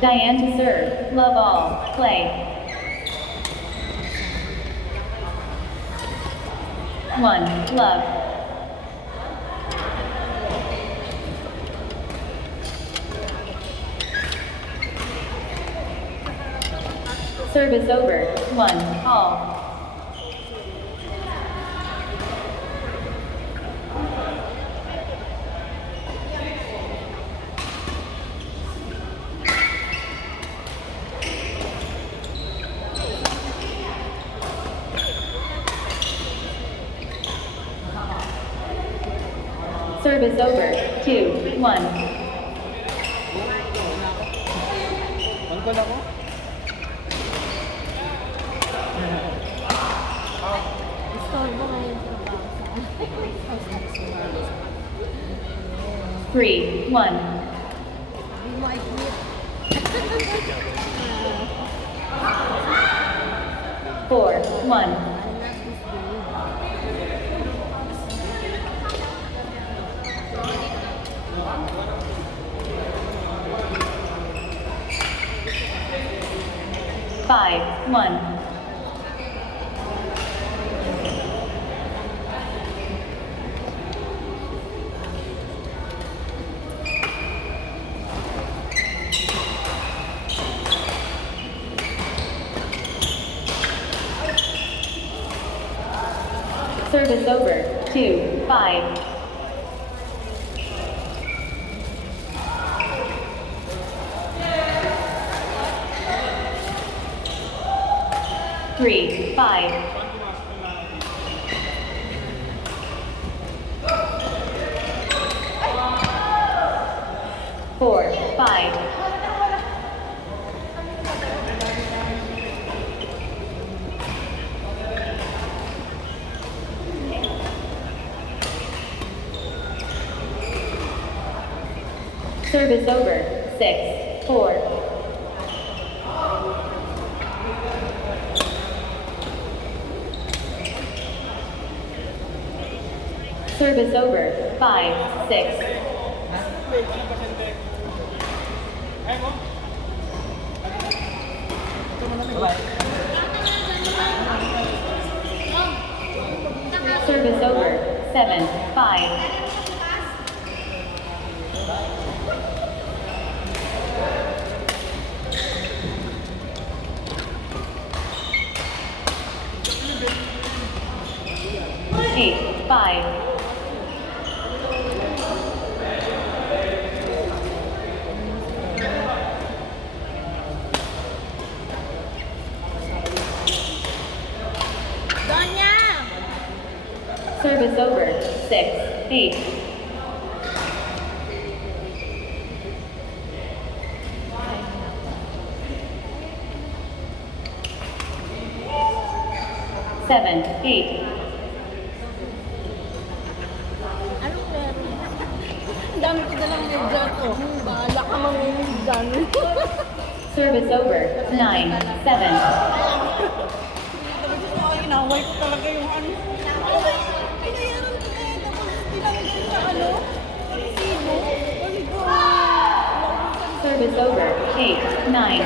Diane to serve. Love all. Play. 1. Love. Service over. 1. All. Service over. 2. 1. Mangkol ako? Istorbo ngayon sa trabaho sa 3. 1. Hindi mo i-quit. 4. 1. I love this game. 5. 1. Service over. 2. 5. Three, 5. 4, 5. Service over. 6, 4. Service over. 5, 6. Service over. 7, 5. Eight, 5. Service over. 6, 8. Seven, 8. Anong meron? Ang dami ko dalang medyan. Oh, bahala ka mamimigdan. Service over. 9, 7. Inaway ko talaga yung ano. Pinayaran ko eh. Tapos tinawag ko sa ano. Sino? Service over. 8, 9.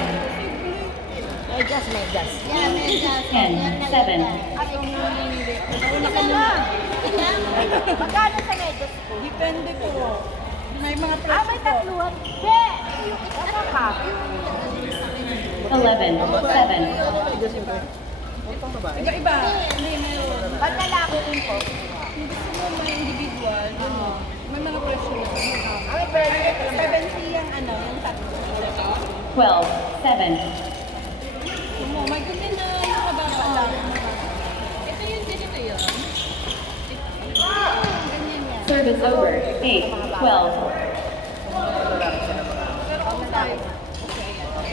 Medyas, medyas. 10, 7. Una ka na. Magkano sa medyas po? Depende po. May mga May presyo po. tatluhan. Be! Ano ka? 11, 7. Iba-iba. Hindi meron. Ba't lalaki din po? Gusto mo may individual. May mga presyo. Ay, pwede. 70 yung ano, yung tatlo. 12, 7. May kundi na yung mababa lang. Ito yung ganito yun. Ganyan yan. Service over. 8, 12. Pero kung tayo,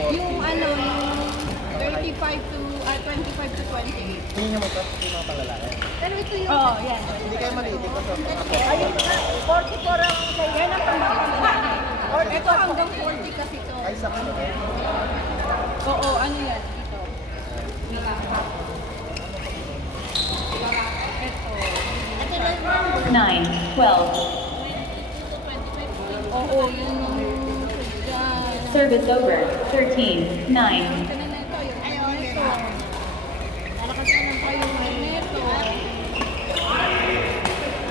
yung ano, yung 35 to, 25 to 28. Hindi niya yung mga panlalaki. Pero ito yung... Oo, yan. Hindi kayo maliit kasi Ayun nga, 44 ang sa'yo. Yan ang pangbabae. Or ito hanggang 40 kasi to. ay sa ano eh. Oo, ano yan? Ito. Ito. 9, 12. Oo, yun yung dyan. Service over. 13, 9. Ito na ito, yung ito. Lalakas na lang tayo yung ito.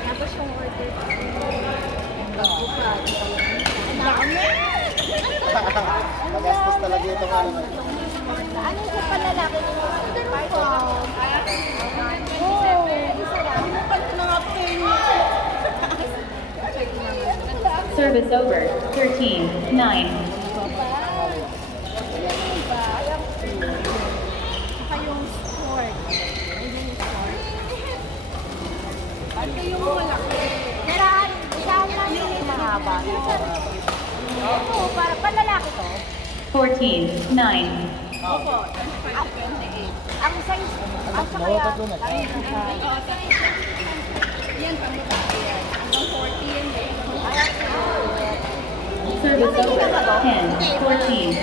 Tapos yung order pa. Ang dami! Magastos talaga itong ano. Ano yung panlalaki nyo? Service over. 13, 9. Saka yung sport. Yung sport. Ano yung malaki? Saan lang yung mahaba? Oo, para panlalaki to. 14, 9. Opo. Ang size, ang sa kaya, yan, pang-babae yan. Hanggang 40 yan eh. Service over. 10, 14.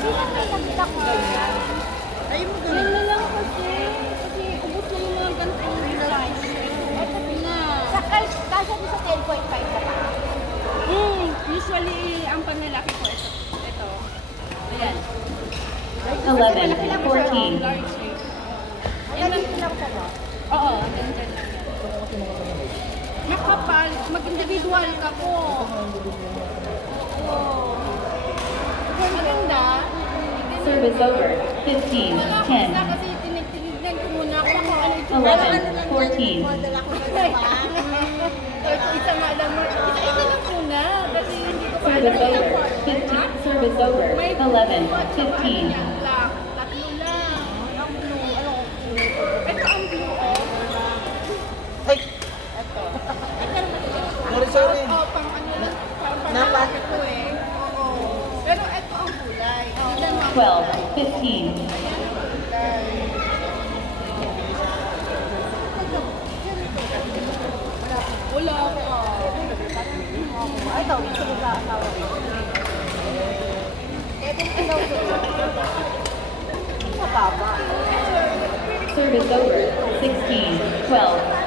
Sino may nakita ko ganyan? Ay mo Yan na lang kasi. Kasi ubos na yung mga gantong size. Eto na. Sa kahit kasya din sa 10.5 na pa. Usually, ang panlalaki ko ito. Ayan. 11, 14. Large eh. Ang dito lang sa no? Oo, ganyan lang. Makapal, mag-individual ka po. Oo. Maganda. Service over. 15, Wala 10, kasi tinignan ko muna kung ano ito. 11, 14. Isa nga lang mo. Isa lang muna. Kasi hindi ko pa Service alam over. yung 15, service over. 11, 15. Tatlo lang. Ang blue. Ano? Ito ang blue. Ay! Sorry. Oh, pang ano lang. Pang bakit ko eh. Oo. Pero ito ang kulay. Tignan mo. 12, 15. Wala ka. Ay, ito. Ito ko sa asawa ko. Ito ko daw ko. Mababa. Service over. 16, 12.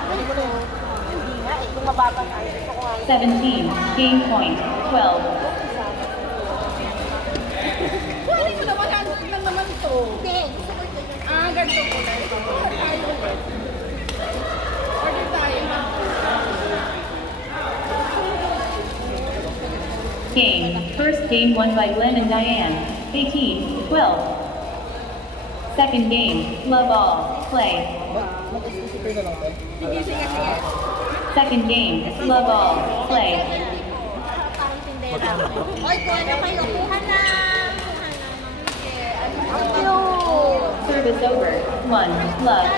Hindi nga eh. Kung mababa na, gusto ko nga. 17, game point. 12. Kunin mo na 100 lang naman to. Hindi. Gusto ko ito. Ah, ganito ko na. Order tayo. Order tayo. Game. First game won by Glenn and Diane. 18, 12. Second game. Love all. Play. Mag-isipin na lang tayo. Sige, sige, sige. Second game. Love all. Play. Parang tindera. Oy, kuha na kayo. Kuha na. Ang cute. Service over. 1, love.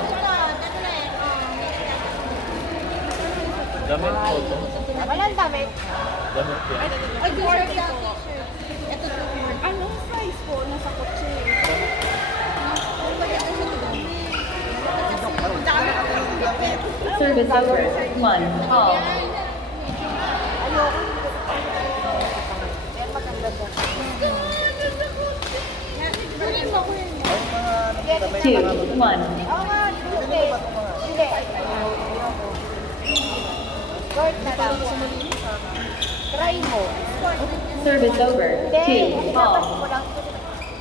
Damit po ito. Walang damit. Damit yan. Ay, order ito. Ito to. Anong size po? Nasa kotse. Service over. 1, all. Ayoko. Yan maganda to. Kunin mo, kunin mo. Ay, mga damit 2, na ano. 1. Oo nga, okay. Hindi. Short na lang. Try mo. Service over. Hindi. 2, all. Mo lang.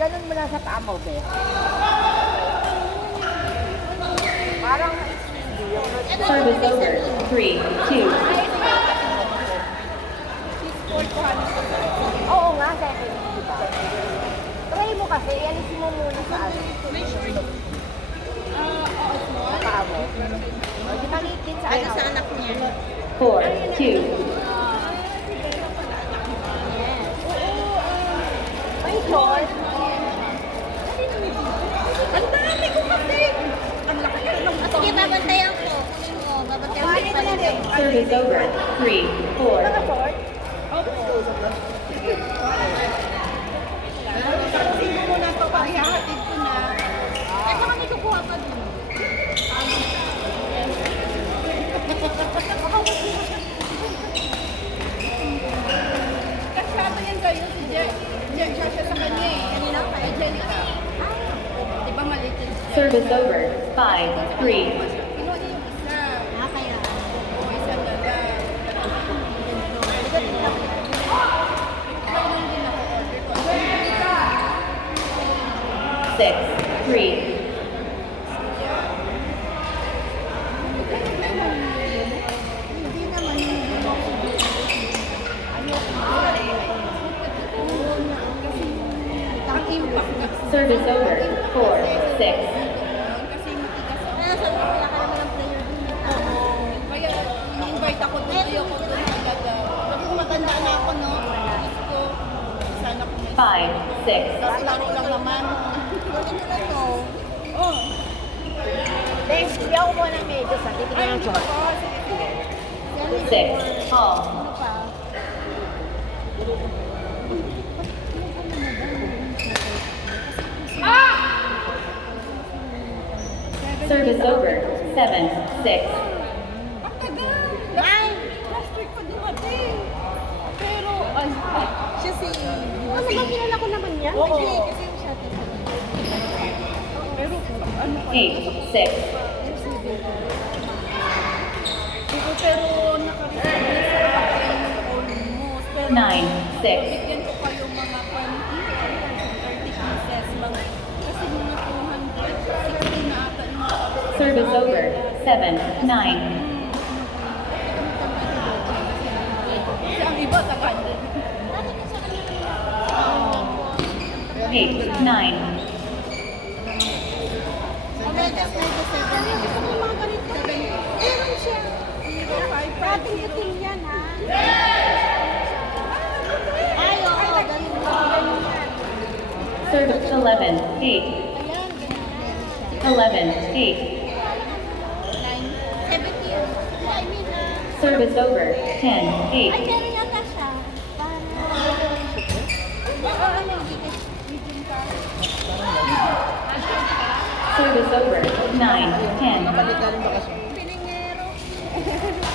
Ganun mo lang sa paa mo, be. Parang hindi yung Service over. 3, 2. Oo nga, 7, diba? Try mo kasi, alisin mo muna sa ano. Sa paa mo. O, di maliit sa ano. Sa anak niya. 4, 2. Ay, short. Ang dami ko kasi. Ang laki ka nung Sige, babantayan ko. Babantayan ko pa rin. Service over. 3, 4. Mga short? Sabihin mo muna ito pag ihahatid ko na. Ay, baka may kukuha pa dun. Kasyado yan kayo si Jer. Jer siya sa kanya eh. Kanina pa. Angelica. Di ba maliit yun? Service over. 5-3. Kinuha niya yung isa. Kaya. O, isa na lang. Mayroon din ako order ko. 6-3. Hindi naman yung Ang impact na. Service over. 4-6. Kasi matigas ako. kaya sabi ko, wala ka naman ang player dun. Oo. Kaya, in-invite ako doon. Ayoko doon talaga. Sabi ko, matanda na ako, no? Diyos ko. Sana kung may 5-6. laro lang naman. Ano na to? Oh. Thanks, hindi ako muna ng medyo sa titignan ng short. Oh, sige, sige. 6. All. Ano pa? Service over. 7-6. Ang tagal. Last week pa dumating. Pero, siya si... Ano ba, kilala ko naman yan? Oo. Kasi yung shot ito. Pero, ano pa? 8-6. Pero, naka-reserve na sa akin almost. Pero, 9-6. bigyan ko kayo mga 30 pieces. Kasi mga 260 na ata yung mga Service over. 7-9. Kasi ang iba, taga-100. 8-9. Ano mga ganito? Meron siya. Dating putin yan, ha? Ay, oo, ganun yan. Service 11-8. Ayan, ganyan. 11-8. 70 yun. I mean, Service over. ay, 10-8. meron yata siya. Baka ano, medium ka. Service over. 9-10. Kapalit na rin bakasyon. Pilingero. Gusto ko to.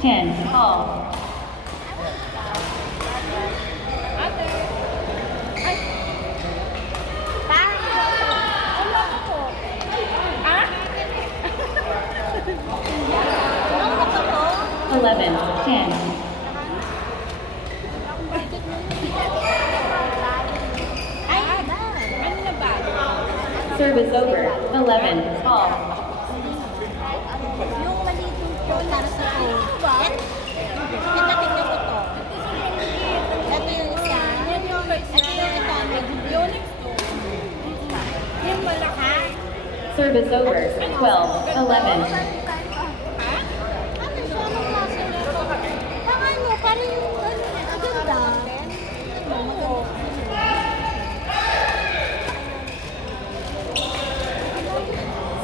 10 all. Ano ako? Ha? Ano ako? 11-10. Ay, ba? Ano na ba? Service over. 11 all. Yung malitong ko para sa phone. Tingnan ko to. Ito yung isa. Yan yung Ito yung ito. Unix to. Yan malaki. Service over. 12-11. Ha? Ano siya? Anong klase na ito? Ang ano, parang yung ang ganda. Oo.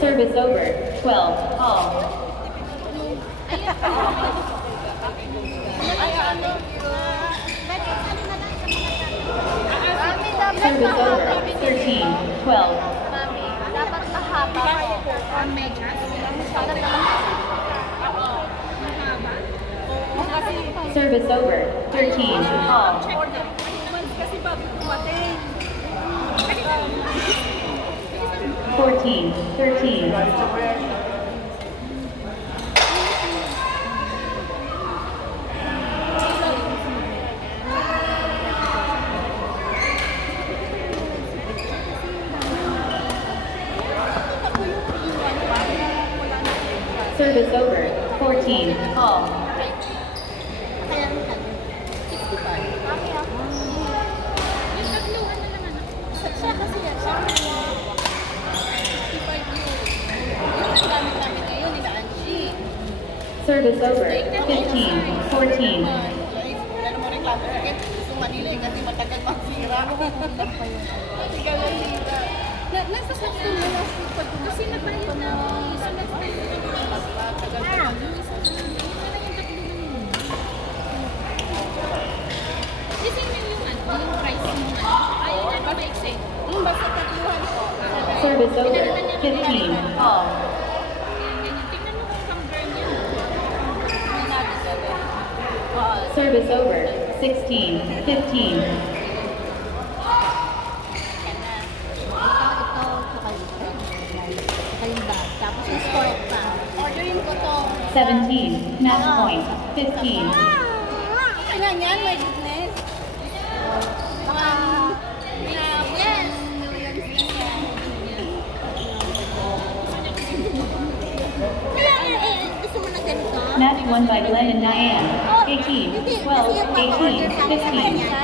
Service over. 12 all. Service over. 13-12. Dapat mahaba. Ang medyas. Parang Service over. 13 all. Kasi bago dumating. 14-13. Service over. 14 all. kaya rin tayo. 65. Kami ako. Yung tatluhan na naman ako. Siya kasi yan. Siya kaya. 65 yun. Yung gamit-gamit ngayon, nila Angie. Service over. 15-14. Wala namang reklamo sa akin. Gusto Manila eh, kasi matagal magsira. Matagal ang hira. Nasa sakto na last week pa doon. Kasi nagbayad na ako. Isa na tayo. Matagal Yung isa na. Yung na yung tatluhan yun. Kasi yung ano, yung price mo ano. Ayun na maiksi. Basta tatluhan ko. Service over. 15 all. Ganyan. Tingnan mo kung pang girl Service over. 16, 15. Yan na. Ito, saka ito. Saka yung bag. Tapos yung score pa. Orderin ko to. 17, match point. 15. Okay lang yan, my goodness. Baka, yes. Kaya, gusto mo na ganito? Match won by Glenn and Diane. 18, 12, 18, 15.